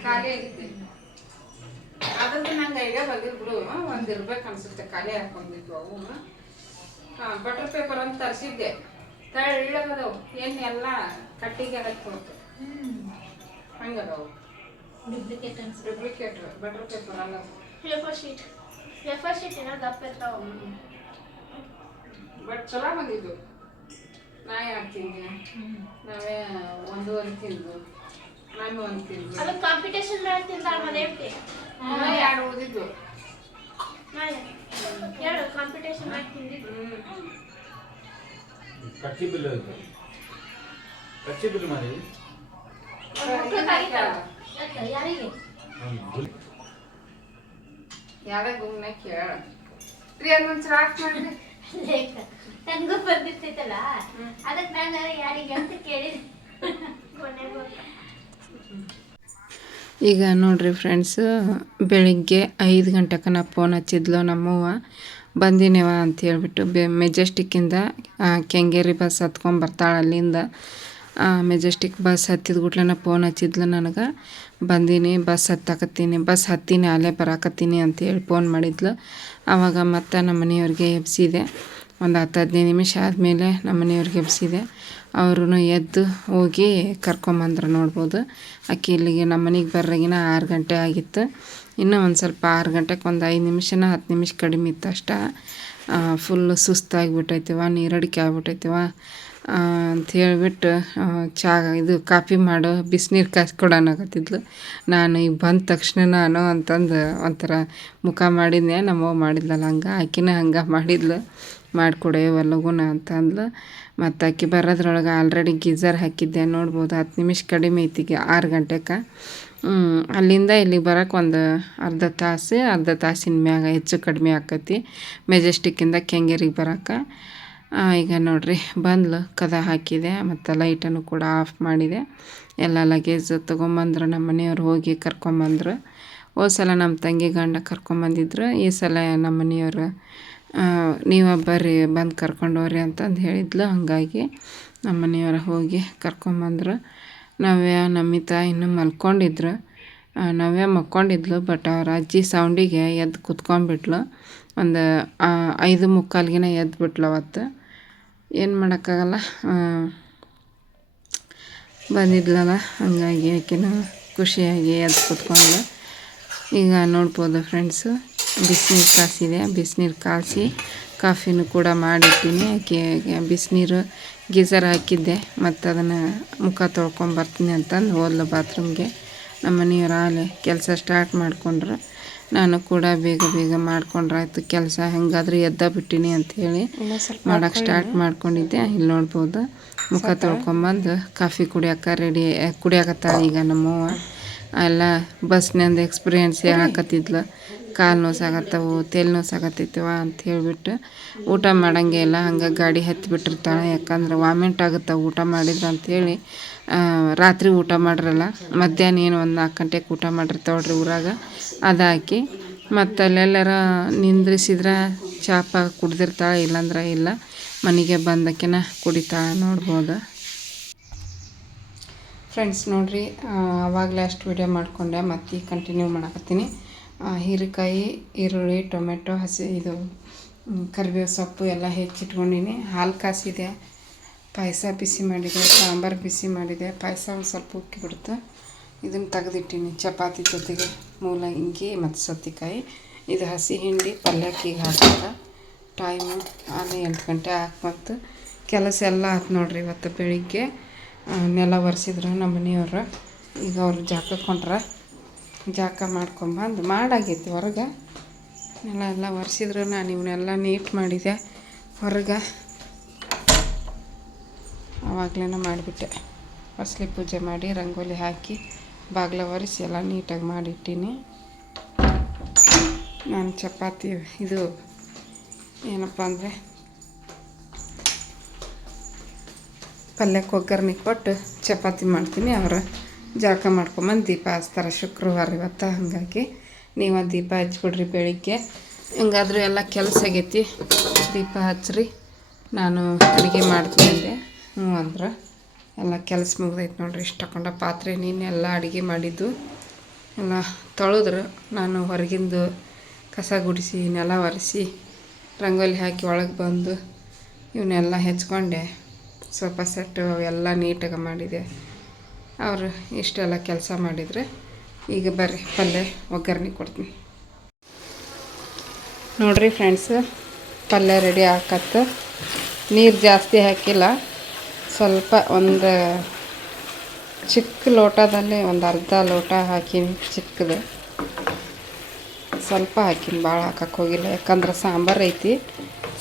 ಖಾಲಿ ಆಗಿತ್ತು ಅದ್ರದ್ದು ನಂಗೆ ಐಡಿಯಾ ಬಂದಿಲ್ಲ ಬಿಡು ಒಂದು ಇರ್ಬೇಕು ಅನ್ಸುತ್ತೆ ಖಾಲಿ ಹಾಕೊಂಡಿದ್ವು ಅವು ಬಟರ್ ಪೇಪರ್ ಅಂತ ತರಿಸಿದ್ದೆ ತೆಳ್ಳಗದವು ಏನು ಎಲ್ಲ ಕಟ್ಟಿಗೆ ಹಚ್ಚೋತು ಹಂಗದವು ಡೂಪ್ಲಿಕೇಟ್ ಅನ್ಸುತ್ತೆ ಡೂಪ್ಲಿಕೇಟ್ ಬಟರ್ ಪೇಪರ್ ಅಲ್ಲ ವೇಫರ್ ಶೀಟ್ ಏನೋ ದಪ್ಪ ಇರ್ತಾವ ಬಟ್ ಚಲೋ ಬಂದಿದ್ದು ನಾ 2 ತಿಂದೆ, ನಾವೇ 1.5 ತಿಂದು, ನಾನು 1 ತಿಂದು. ಅದು ಕಾಂಪಿಟೇಷನ್ ಮಾಡ್ತಿಂದ ಮದೇವ್ತಿ 2 ಉಳಿದಿದ್ದು. ಹೇಳು ಕಾಂಪಿಟೇಷನ್ ಮಾಡಿ ತಿಂದಿದ್ದು. ಕಚ್ಚಿ ಬಿಲ್ಲು ಇದು. ಕಚ್ಚಿ ಬಿಲ್ಲು ಮಾಡಿ ಯಾರಿಗೆ ಯಾವ್ದೇ ಗುಮ್ನೆ ಕೇಳ ಪ್ರಿಯಾ ಒಂಚೂರು ಆಫ್ ಮಾಡ್ರಿ. ನನಗೂ ಬಂದಿರ್ತೈತಲ್ಲ ಅದಕ್ಕೆ ನಾನು ಯಾರಿಗೆ ಅಂತ ಕೇಳಿದೆ. ಈಗ ನೋಡ್ರಿ ಫ್ರೆಂಡ್ಸ್, ಬೆಳಿಗ್ಗೆ 5 ಗಂಟೆಗೆ ನಾ ಫೋನ್ ಹಚ್ಚಿದ್ಲು ನಮ್ಮವ್ವ, ಬಂದಿನೇವ ಅಂತ ಹೇಳ್ಬಿಟ್ಟು ಮೆಜೆಸ್ಟಿಕ್ಕಿಂದ ಕೆಂಗೇರಿ ಬಸ್ ಹತ್ಕೊಂಡು ಬರ್ತಾಳೆ ಅಲ್ಲಿಂದ. ಮೆಜೆಸ್ಟಿಕ್ ಬಸ್ ಹತ್ತಿದ ಕೂಡಲೇ ಫೋನ್ ಹಚ್ಚಿದ್ಲು ನನಗೆ, ಬಂದೀನಿ, ಬಸ್ ಹತ್ತೀನಿ ಅಲ್ಲೇ ಬರಾಕತ್ತೀನಿ ಅಂತೇಳಿ ಫೋನ್ ಮಾಡಿದ್ಲು. ಆವಾಗ ಮತ್ತೆ ನಮ್ಮ ಮನೆಯವ್ರಿಗೆ ಎಬ್ಸಿದೆ. ಒಂದು 10-15 ನಿಮಿಷ ಆದಮೇಲೆ ನಮ್ಮ ಮನೆಯವ್ರಿಗೆ ಎಬ್ಸಿದೆ. ಅವ್ರೂ ಎದ್ದು ಹೋಗಿ ಕರ್ಕೊಂಬಂದ್ರು ನೋಡ್ಬೋದು. ಆಕೆ ಇಲ್ಲಿಗೆ ನಮ್ಮ ಮನೆಗೆ ಬರ್ರಾಗಿನ 6 ಗಂಟೆ ಆಗಿತ್ತು. ಇನ್ನೂ ಒಂದು ಸ್ವಲ್ಪ 6 ಗಂಟೆಗೆ ಒಂದು 5 ನಿಮಿಷನ 10 ನಿಮಿಷ ಕಡಿಮೆ ಇತ್ತು ಅಷ್ಟೇ. ಫುಲ್ಲು ಸುಸ್ತಾಗಿಬಿಟ್ಟೈತಿವ, ನೀರಡಿಕೆ ಆಗ್ಬಿಟ್ಟೈತಿವ ಅಂತ ಹೇಳಿಬಿಟ್ಟು ಇದು ಕಾಫಿ ಮಾಡು, ಬಿಸಿನೀರು ಕಾಯ್ಸಿ ಕೊಡೋಣಾಗತ್ತಿದ್ಲು. ನಾನು ಈಗ ಬಂದ ತಕ್ಷಣ ನಾನು ಅಂತಂದು ಒಂಥರ ಮುಖ ಮಾಡಿದ್ನೆ. ನಮ್ಮವ್ವ ಮಾಡಿದ್ಲಲ್ಲ ಹಂಗೆ, ಆಕಿನ ಹಂಗೆ ಮಾಡಿದ್ಲು, ಮಾಡಿಕೊಡೆ ಲಗುನ ಅಂತ ಅಂದ್ಲು. ಮತ್ತು ಆಕೆ ಬರೋದ್ರೊಳಗೆ ಆಲ್ರೆಡಿ ಗೀಝರ್ ಹಾಕಿದ್ದೆ ನೋಡ್ಬೋದು. 10 ನಿಮಿಷ ಕಡಿಮೆ ಐತಿಗೆ 6 ಗಂಟೆಗೆ. ಅಲ್ಲಿಂದ ಇಲ್ಲಿಗೆ ಬರೋಕೆ ಒಂದು ಅರ್ಧ ತಾಸಿನ ಮ್ಯಾಗ ಹೆಚ್ಚು ಕಡಿಮೆ ಆಕೈತಿ ಮೆಜೆಸ್ಟಿಕ್ಕಿಂದ ಕೆಂಗೇರಿಗೆ ಬರೋಕೆ. ಈಗ ನೋಡ್ರಿ ಬಂದ್ಲು, ಕದ ಹಾಕಿದೆ ಮತ್ತು ಲೈಟನ್ನು ಕೂಡ ಆಫ್ ಮಾಡಿದೆ. ಎಲ್ಲ ಲಗೇಜ್ ತೊಗೊಂಬಂದ್ರು, ನಮ್ಮ ಮನೆಯವ್ರು ಹೋಗಿ ಕರ್ಕೊಂಬಂದ್ರು. ಹೋದ ಸಲ ನಮ್ಮ ತಂಗಿ ಗಂಡ ಕರ್ಕೊಂಬಂದಿದ್ರು, ಈ ಸಲ ನಮ್ಮ ಮನೆಯವರು ನೀವು ಬರ್ರಿ ಬಂದು ಕರ್ಕೊಂಡೋಗ್ರಿ ಅಂತಂದು ಹೇಳಿದ್ಲು. ಹಾಗಾಗಿ ನಮ್ಮ ಮನೆಯವ್ರು ಹೋಗಿ ಕರ್ಕೊಂಬಂದ್ರು. ನವ್ಯ ನಮಿತಾ ಇನ್ನೂ ಮಲ್ಕೊಂಡಿದ್ರು. ನವ್ಯ ಮಕ್ಕೊಂಡಿದ್ಲು, ಬಟ್ ಅವ್ರ ಅಜ್ಜಿ ಸೌಂಡಿಗೆ ಎದ್ದು ಕುತ್ಕೊಂಡ್ಬಿಟ್ಲು. ಒಂದು 5:45 ಎದ್ಬಿಟ್ಲು. ಅವತ್ತು ಏನು ಮಾಡೋಕ್ಕಾಗಲ್ಲ, ಬಂದಿದ್ಲಲ್ಲ, ಹಾಗಾಗಿ ಆಕೆನೂ ಖುಷಿಯಾಗಿ ಎದ್ದು ಕುತ್ಕೊಂಡ್ಲು. ಈಗ ನೋಡ್ಬೋದು ಫ್ರೆಂಡ್ಸು, ಬಿಸಿನೀರು ಕಾಸಿದೆ, ಬಿಸಿನೀರು ಕಾಯಿಸಿ ಕಾಫಿನೂ ಕೂಡ ಮಾಡಿಟ್ಟಿನಿ. ಆಕೆಗೆ ಬಿಸಿನೀರು ಗೀಝರ್ ಹಾಕಿದ್ದೆ, ಮತ್ತು ಅದನ್ನು ಮುಖ ತೊಳ್ಕೊಂಬರ್ತೀನಿ ಅಂತಂದು ಹೋದ್ಲು ಬಾತ್ರೂಮ್ಗೆ. ನಮ್ಮ ಮನೆಯವ್ರು ಆಗಲೇ ಕೆಲಸ ಸ್ಟಾರ್ಟ್ ಮಾಡಿಕೊಂಡ್ರು. ನಾನು ಕೂಡ ಬೇಗ ಮಾಡ್ಕೊಂಡ್ರಾಯ್ತು ಕೆಲಸ, ಹೆಂಗಾದ್ರೂ ಎದ್ದ ಬಿಟ್ಟಿನಿ ಅಂಥೇಳಿ ಮಾಡೋಕ್ಕೆ ಸ್ಟಾರ್ಟ್ ಮಾಡ್ಕೊಂಡಿದ್ದೆ. ಇಲ್ಲಿ ನೋಡ್ಬೋದು, ಮುಖ ತೊಳ್ಕೊಂಬಂದು ಕಾಫಿ ಕುಡಿಯಾಕತ್ತಾಳೆ ಈಗ ನಮ್ಮವ್ವ. ಎಲ್ಲ ಬಸ್ನಿಂದ ಎಕ್ಸ್ಪೀರಿಯೆನ್ಸ್ ಹೇಳಕತ್ತಿದ್ಲು, ಕಾಲು ನೋಸಾಗತ್ತವು, ತಲೆ ನೋಸಾಗತ್ತೈತವ ಅಂತ ಹೇಳಿಬಿಟ್ಟು. ಊಟ ಮಾಡೋಂಗೆ ಇಲ್ಲ, ಹಂಗೆ ಗಾಡಿ ಹತ್ತಿಬಿಟ್ಟಿರ್ತಾಳೆ, ಯಾಕಂದ್ರೆ ವಾಮಿಂಟ್ ಆಗುತ್ತೆ ಊಟ ಮಾಡಿದ್ರೆ ಅಂಥೇಳಿ. ರಾತ್ರಿ ಊಟ ಮಾಡಿರಲ್ಲ, ಮಧ್ಯಾಹ್ನ ಏನು ಒಂದು 4 ಗಂಟೆಗೆ ಊಟ ಮಾಡಿರ್ತಾವ್ರಿ ಊರಾಗ, ಅದು ಹಾಕಿ ಮತ್ತು ಅಲ್ಲೆಲ್ಲರ ನಿಂದ್ರಿಸಿದ್ರೆ ಚಾಪ ಕುಡ್ದಿರ್ತಾಳೆ, ಇಲ್ಲಾಂದ್ರೆ ಇಲ್ಲ. ಮನೆಗೆ ಬಂದಕ್ಕೆನ ಕುಡಿತಾಳೆ ನೋಡ್ಬೋದು ಫ್ರೆಂಡ್ಸ್. ನೋಡಿರಿ, ಆವಾಗಲೇ ಅಷ್ಟು ವಿಡಿಯೋ ಮಾಡಿಕೊಂಡೆ, ಮತ್ತೆ ಈಗ ಕಂಟಿನ್ಯೂ ಮಾಡಕತ್ತೀನಿ. ಹೀರೆಕಾಯಿ, ಈರುಳ್ಳಿ, ಟೊಮೆಟೊ, ಇದು ಕರಿಬೇವು ಸೊಪ್ಪು ಎಲ್ಲ ಹೆಚ್ಚಿಟ್ಕೊಂಡಿನಿ. ಹಾಲು ಕಾಸಿದೆ, ಪಾಯಸ ಬಿಸಿ ಮಾಡಿದೆ, ಸಾಂಬಾರು ಬಿಸಿ ಮಾಡಿದೆ. ಪಾಯಸ ಒಂದು ಸ್ವಲ್ಪ ಉಕ್ಕಿಬಿಡ್ತು. ಇದನ್ನು ತೆಗೆದಿಟ್ಟಿನಿ ಚಪಾತಿ ಜೊತೆಗೆ. ಮೂಲಂಗಿ ಮತ್ತು ಸೌತೆಕಾಯಿ, ಇದು ಹಸಿ ಹಿಂಡಿ ಪಲ್ಯಕ್ಕೆ ಈಗ ಹಾಕಿದ ಟೈಮು 8 ಗಂಟೆ ಹಾಕ್ಬಂತು. ಕೆಲಸ ಎಲ್ಲ ಆಯ್ತು ನೋಡ್ರಿ. ಇವತ್ತು ಬೆಳಿಗ್ಗೆ ನೆಲ ಒರೆಸಿದ್ರು ನಮ್ಮ ಮನೆಯವರು. ಈಗ ಅವರು ಜಾಕಕ್ಕೆ ಹೊಂಟ್ರೆ, ಜಾಕ ಮಾಡ್ಕೊಂಬಂದು ಮಾಡಾಗೈತಿ ಹೊರಗೆ. ಎಲ್ಲ ಒರೆಸಿದ್ರು, ನಾನು ಇವನ್ನೆಲ್ಲ ನೀಟ್ ಮಾಡಿದೆ ಹೊರಗೆ. ಆವಾಗಲೇ ಮಾಡಿಬಿಟ್ಟೆ. ಹೊಸ್ಲಿ ಪೂಜೆ ಮಾಡಿ ರಂಗೋಲಿ ಹಾಕಿ ಬಾಗಿಲ ಒರೆಸಿ ಎಲ್ಲ ನೀಟಾಗಿ ಮಾಡಿಟ್ಟೀನಿ. ನಾನು ಚಪಾತಿ ಇದು ಏನಪ್ಪ ಅಂದರೆ ಪಲ್ಯಕ್ಕೆ ಒಗ್ಗರಣೆ ಕೊಟ್ಟು ಚಪಾತಿ ಮಾಡ್ತೀನಿ. ಅವರು ಜಳಕ ಮಾಡ್ಕೊಂಬಂದು ದೀಪ ಹಚ್ತಾರೆ ಶುಕ್ರವಾರ ಇವತ್ತು. ಹಾಗಾಗಿ ನೀವು ದೀಪ ಹಚ್ಬಿಡ್ರಿ ಬೆಳಿಗ್ಗೆ, ಹೆಂಗಾದ್ರೂ ಎಲ್ಲ ಕೆಲಸ ಆಗೈತಿ, ದೀಪ ಹಚ್ಚ್ರಿ, ನಾನು ಅಡುಗೆ ಮಾಡ್ತೀನಿ ಅಂದೆ. ಹ್ಞೂ ಅಂದ್ರೆ ಎಲ್ಲ ಕೆಲಸ ಮುಗ್ದೈತೆ ನೋಡ್ರಿ. ಇಷ್ಟು ತಗೊಂಡ ಪಾತ್ರೆ ಎಲ್ಲ ಅಡುಗೆ ಮಾಡಿದ್ದು ಎಲ್ಲ ತೊಳೆದ್ರು. ನಾನು ಹೊರಗಿಂದು ಕಸ ಗುಡಿಸಿ ನೆಲ ಒರೆಸಿ ರಂಗೋಲಿ ಹಾಕಿ ಒಳಗೆ ಬಂದು ಇವನ್ನೆಲ್ಲ ಹೆಚ್ಕೊಂಡೆ. ಸೋಫಾ ಸೆಟ್ಟು ಅವೆಲ್ಲ ನೀಟಾಗಿ ಮಾಡಿದೆ. ಅವರು ಇಷ್ಟೆಲ್ಲ ಕೆಲಸ ಮಾಡಿದರೆ ಈಗ ಬರ್ರಿ ಪಲ್ಯ ಒಗ್ಗರಣೆ ಕೊಡ್ತೀನಿ ನೋಡಿರಿ ಫ್ರೆಂಡ್ಸ್. ಪಲ್ಯ ರೆಡಿ ಹಾಕತ್ತೆ. ನೀರು ಜಾಸ್ತಿ ಹಾಕಿಲ್ಲ, ಸ್ವಲ್ಪ ಒಂದು ಚಿಕ್ಕ ಲೋಟದಲ್ಲಿ ಒಂದು ಅರ್ಧ ಲೋಟ ಹಾಕೀನಿ, ಚಿಕ್ಕದು ಸ್ವಲ್ಪ ಹಾಕೀನಿ, ಭಾಳ ಹಾಕಕ್ಕೆ ಹೋಗಿಲ್ಲ. ಯಾಕಂದ್ರೆ ಸಾಂಬಾರು ಐತಿ,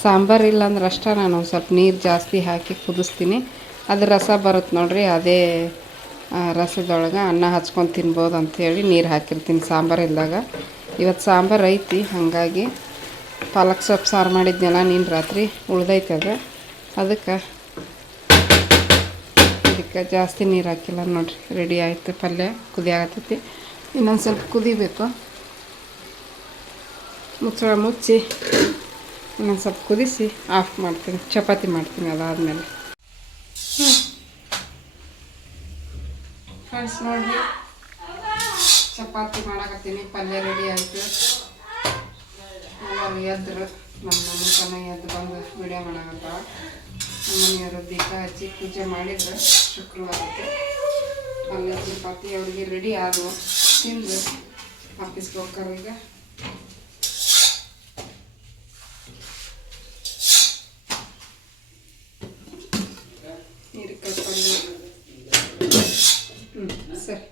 ಸಾಂಬಾರು ಇಲ್ಲ ಅಂದ್ರೆ ಅಷ್ಟೇ ನಾನು ಒಂದು ಸ್ವಲ್ಪ ನೀರು ಜಾಸ್ತಿ ಹಾಕಿ ಕುದಿಸ್ತೀನಿ. ಅದು ರಸ ಬರುತ್ತೆ ನೋಡ್ರಿ, ಅದೇ ರಸದೊಳಗೆ ಅನ್ನ ಹಚ್ಕೊಂಡು ತಿನ್ಬೋದು ಅಂಥೇಳಿ ನೀರು ಹಾಕಿರ್ತೀನಿ ಸಾಂಬಾರು ಇದ್ದಾಗ. ಇವತ್ತು ಸಾಂಬಾರು ಐತಿ, ಹಾಗಾಗಿ ಪಾಲಕ್ ಸೊಪ್ಪು ಸಾರು ಮಾಡಿದ್ನೆಲ್ಲ ನೀನು ರಾತ್ರಿ ಉಳ್ದೈತೆ ಅದಕ್ಕೆ ಇದಕ್ಕೆ ಜಾಸ್ತಿ ನೀರು ಹಾಕಿಲ್ಲ ನೋಡ್ರಿ. ರೆಡಿ ಆಯಿತು, ಪಲ್ಯ ಕುದಿಯಾಗತ್ತೈತಿ. ಇನ್ನೊಂದು ಸ್ವಲ್ಪ ಕುದಿಬೇಕು. ಮುಚ್ಚಳ ಮುಚ್ಚಿ ಇನ್ನೊಂದು ಸ್ವಲ್ಪ ಕುದಿಸಿ ಆಫ್ ಮಾಡ್ತೀನಿ, ಚಪಾತಿ ಮಾಡ್ತೀನಿ ಅದಾದಮೇಲೆ. ಫ್ರೆಂಡ್ಸ್ ನೋಡಿರಿ, ಚಪಾತಿ ಮಾಡಕತ್ತೀನಿ, ಪಲ್ಯ ರೆಡಿ ಆಯಿತು. ಎಲ್ಲರೂ ಎದ್ರು, ನಮ್ಮ ಮನೆ ಎದ್ದು ಬಂದು ವಿಡಿಯೋ ಮಾಡಕತ್ತ. ನಮ್ಮ ಮನೆಯವರು ದೀಪ ಹಚ್ಚಿ ಪೂಜೆ ಮಾಡಿದ್ರೆ ಶುಕ್ರವಾರಕ್ಕೆ ಪಲ್ಯ ಚಪಾತಿ ಅವ್ರಿಗೆ ರೆಡಿ ಆದವು. ತಿಂದು ಆಫೀಸ್ಗೆ ಹೋಗ್ತಾರೆ ಈಗ. ಹೀರೆಕಾಯಿ ಪಲ್ಯ ಸರಿ.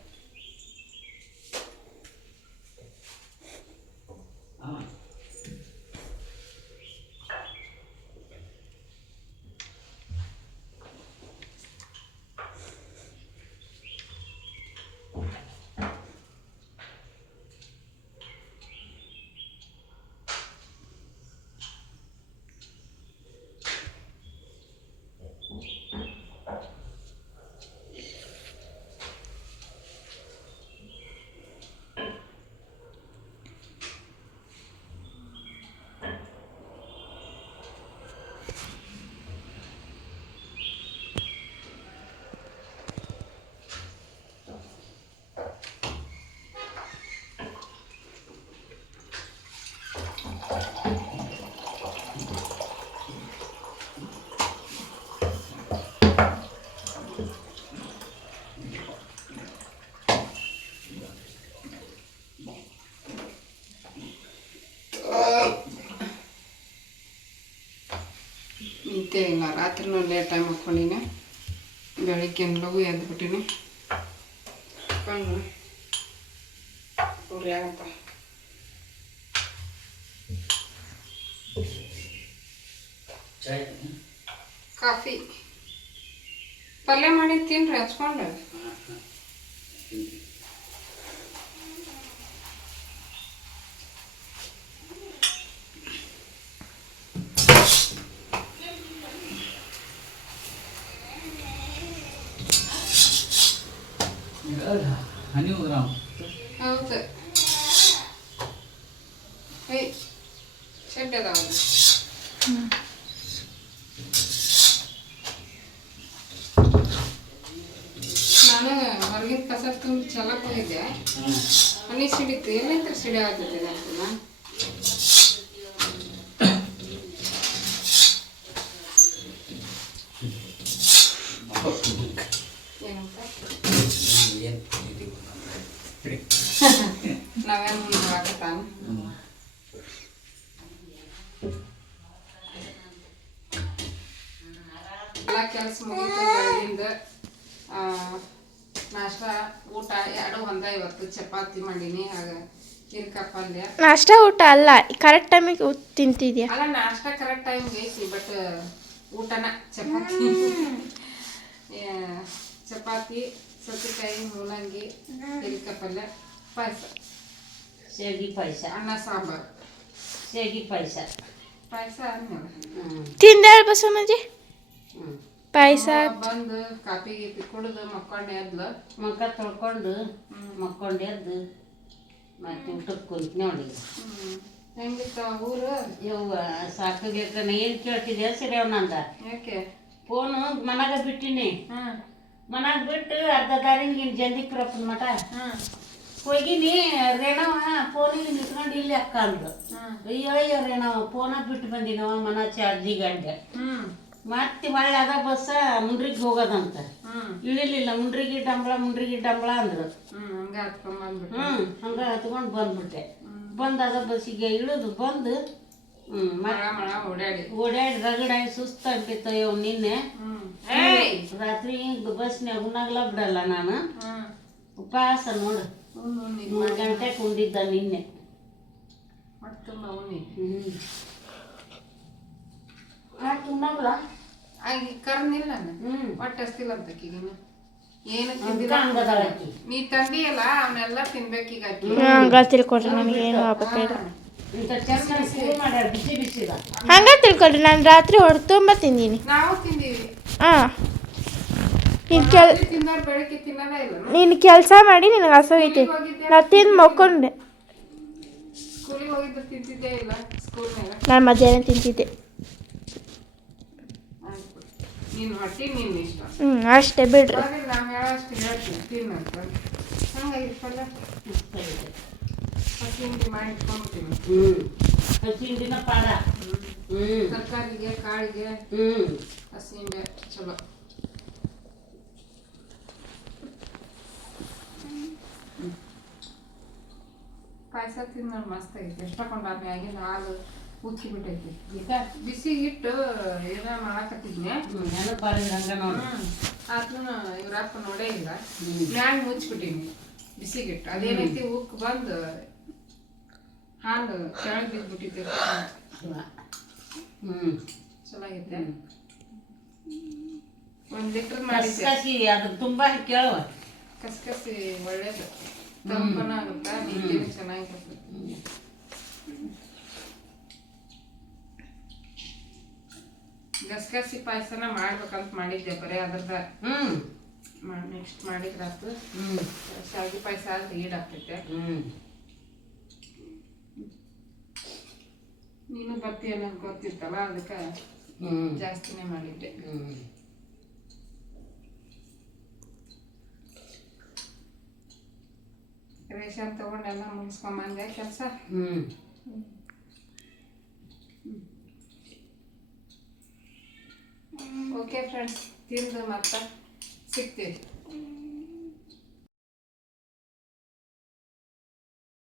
ನಿದ್ದೆ ಇಲ್ಲ, ರಾತ್ರಿನೂ ಲೇಟ್ ಟೈಮ್ ಹಾಕ್ಕೊಂಡಿನಿ, ಬೆಳಿಗ್ಗೆ ಲಘು ಎದ್ಬಿಟ್ಟಿನಿ. ಕಣ್ಣು ಉರಿ ಆಗತ್ತ. ಕಾಫಿ ಪಲ್ಯ ಮಾಡಿ ತಿನ್ರಿ ಹಚ್ಕೊಂಡು. ಹನಿ ಹೋದ್ರ ಹೌದು, ಏಯ್ ಚೆಡ್ ಅದಾವ. ನಾನು ಹೊರಗಿನ ಕಸ ತುಂಬಿ ಚೆಲ್ಲಕ್ಕೆ ಹೋಗಿದ್ದೆ, ಹನಿ ಸಿಡಿತು. ಎಲ್ಲಿಂದ ಸಿಡಿ ಆಗ್ತದೆ ಅಂತ ನಾವೇನು ಮುಂದೆ ಹಾಕತ್ತಾನ. ಎಲ್ಲ ಕೆಲಸ ಮುಗಿತು ಬೆಳಗಿಂದ. ನಾಷ್ಟ ಊಟ ಎರಡು ಒಂದ. ಇವತ್ತು ಚಪಾತಿ ಮಾಡೀನಿ, ಆಗ ಹೀರೆಕಾಯಿ ಪಲ್ಯ. ನಾಷ್ಟ ಊಟ ಅಲ್ಲ, ಕರೆಕ್ಟ್ ಟೈಮಿಗೆ ತಿಂತಿದ್ಯಾ? ಅಲ್ಲ, ನಾಷ್ಟ ಕರೆಕ್ಟ್ ಟೈಮ್ಗೆ ಐತಿ, ಬಟ್ ಊಟನ ಚಪಾತಿ. ಚಪಾತಿ, ಸೌತೆಕಾಯಿ, ಮೂಲಂಗಿ, ಹೀರೆಕಾಯಿ ಪಲ್ಯ, ಪಾಯಸ, ಶಾವಿಗೆ ಪಾಯಸ, ಅನ್ನ ಸಾಂಬಾರು, ಶಾವಿಗೆ ಪಾಯಸ. ಪಾಯಸ ಆದ್ಮೇಲೆ ತಿಂದಾಳ ಬಸಮ್ಮಜ್ಜಿ ಪಾಯಸ. ಬಂದು ಕಾಫಿ ಗೀಪಿ ಕುಡಿದು ಮಕ್ಕೊಂಡೆ ಎದ್ಲು. ಮುಖ ತೊಳ್ಕೊಂಡು ಮಕ್ಕೊಂಡು ಎದ್ದು ಮತ್ತೆ ಊಟಕ್ಕೆ ಕುಂತು ನೋಡಿ. ಹೆಂಗಿತ್ತ ಊರು? ಯವ್ವ ಸಾಕಾಗೈತೆ. ಏನು ಕೇಳ್ತಿದ್ಯಾ ಸರಿ ಅವನಂದ? ಯಾಕೆ? ಫೋನು ಮನಾಗ ಬಿಟ್ಟಿನಿ. ಮನಾಗ ಬಿಟ್ಟು ಅರ್ಧ ದಾರಿಗೆ ಜಂದಿಕ್ರಪ್ಪನ ಮಠ ಹೋಗಿನಿ. ರೇಣವ ಫೋನಿಗೆ ನಿಂತ್ಕೊಂಡು ಇಲ್ಲಿ ಅಕ್ಕ ಅಂದ್ರು. ಅಯ್ಯೋ ರೇಣವ ಫೋನ ಬಿಟ್ಟು ಬಂದಿನವ ಮನ ಚಾರ್ಜಿಗೆ ಗಂಟೆ. ಮತ್ತೆ ಹೊಳ್ಳಿ ಅದ ಬಸ್ಸ ಮುಂಡ್ರಿಗೆ ಹೋಗೋದಂತ. ಇಳಿಲಿಲ್ಲ, ಮುಂಡ್ರಿಗೆ ಡಂಬಳ ಅಂದ್ರು. ಹಂಗೆ ಹತ್ಕೊಂಡು ಬಂದ್ಬಿಟ್ಟೆ. ಬಂದು ಅದ ಬಸ್ಸಿಗೆ ಇಳಿದು ಬಂದು ಮಳ ಮಳ ಓಡಾಡಿ ಓಡಾಡಿ ರಗಡಾಗಿ ಸುಸ್ತಾಗ್ಬಿಟ್ಟಯ್ಯೋ ನಿನ್ನೆ ರಾತ್ರಿ ಬಸ್ನ್ಯಾಗ ಉಣ್ಣಾಗ್ಲ ಬಿಡಲ್ಲ ನಾನು ಉಪವಾಸ ನೋಡು 3 ಗಂಟೆಗೆ ಉಂಡಿದ್ದ ನಿನ್ನೆ ಮತ್ತು ಮೌನಿ ಉಣ್ಣಾಗ್ಲ ಆಗಿ ಕರ್ನಿಲ್ಲ ಹೊಟ್ಟೆ ಹಸ್ತಿಲ್ಲ ಅಂತ ಆಕಿಗೇನು ಏನು ಹಂಗದಾಳಕಿ ನೀ ತಂದಿಯಲ್ಲ ಅವನ್ನೆಲ್ಲ ತಿನ್ಬೇಕೀಗ ಆಕಿ ಹಂಗ ತಿಳ್ಕೊಡ್ರಿ ನನಗೇನು ಆಗಬೇಡ ಇಂಥ ಚಂದ ಕೂಲ್ ಮಾಡ್ಯಾರ ಬಿಸಿ ಬಿಸಿದ ಹಂಗ ತಿಳ್ಕೊಡ್ರಿ ನಾನು ರಾತ್ರಿ ಹೊಡೆ ತುಂಬ ತಿಂದೀನಿ ನಾವು ತಿಂದೀವಿ ಹಾಂ ತಿನ್ನೋರು ಬೆಳಗ್ಗೆ ತಿನ್ನೋದೇ ಇಲ್ಲ ನೀನು ಕೆಲಸ ಮಾಡಿ ನಿನಗೆ ಹಸೋಗೈತಿ ನಾ ತಿಂದು ಮಕ್ಕೊಂಡೆ ಸ್ಕೂಲಿಗೆ ಹೋಗಿದ್ದು ತಿಂತಿದ್ದೇ ಇಲ್ಲ ಸ್ಕೂಲ್ನಾಗ ನಾನು ಮಧ್ಯಾಹ್ನ ತಿಂತಿದ್ದೆ ನೀನು ಹೊಟ್ಟಿ ನೀನು ಇಷ್ಟ ಅಷ್ಟೇ ಬಿಡ್ರಿ ನಾವು ಹೇಳೋಷ್ಟು ಹೇಳ್ತೀವಿ ತಿನ್ನಂತ ಹಂಗಾಗಿ ಪಲ್ಯ ಹಸಿ ಮಾಡಿ ಇಟ್ಕೊಂಡ್ಬಿಡ್ತೀನಿ ಹಸಿಂಡಿನ ಪಾಡ ತರಕಾರಿಗೆ ಕಾಳಿಗೆ ಹಸಿ ಹಿಂಡೆ ಚಲೋ ಪಾಯಸ ತಿಂದು ನೋಡಿ ಮಸ್ತ್ ಆಗೈತಿ ಎಷ್ಟೊಂಡು ಮ್ಯಾಗಿನ ಹಾಲು ಉಕ್ಕಿ ಬಿಟ್ಟೈತಿ ಈಗ ಬಿಸಿ ಇಟ್ಟು ಏನೋ ಮಾಡಾಕತ್ತಿದ್ನೆ ನೆನಪಾರಂಗ ನೋಡು ಅದನ್ನ ಇವ್ರಪ್ಪ ನೋಡೇ ಇಲ್ಲ ಮ್ಯಾಗ ಮುಚ್ಚಿಬಿಟ್ಟಿನಿ ಬಿಸಿಗಿಟ್ಟು ಅದೇನೈತಿ ಉಕ್ಕು ಬಂದು ಹಾಲು ಕೆಳಗೆ ಬಿದ್ದುಬಿಟ್ಟಿದ್ದೆ ಚೆನ್ನಾಗೈತೆ 1 ಲೀಟರ್ ಮಾಡಿದ್ದೆ ಕಸಿ ಅದ್ರ ತುಂಬಾ ಕೇಳುವ ಕಸಕಸಿ ಒಳ್ಳೇದು ತಂಪನ ಆಗುತ್ತಾ ನಿದ್ದೆನೂ ಚೆನ್ನಾಗಿ ಬರ್ತದೆ ಗಸಗಸಿ ಪಾಯಸನ ಮಾಡ್ಬೇಕಂತ ಮಾಡಿದ್ದೆ ಬರೀ ಅದ್ರದ ನೆಕ್ಸ್ಟ್ ಮಾಡಿದ್ರಾತು ಶಾವಿಗೆ ಪಾಯಸ ಆದ್ರೆ ಈಡಾಗ್ತೈತೆ ನೀನು ಬರ್ತೀಯ ಅನ್ನೋದು ಗೊತ್ತಿತ್ತಲ್ಲ ಅದಕ್ಕೆ ಜಾಸ್ತಿನೇ ಮಾಡಿದ್ದೆ ರೇಷನ್ ತಗೊಂಡೆಲ್ಲ ಮುಗಿಸ್ಕೊಂಬಂದೆ ಕೆಲಸ ಓಕೆ ಫ್ರೆಂಡ್ಸ್ ತಿಂದು ಮತ್ತೆ ಸಿಗ್ತೀವಿ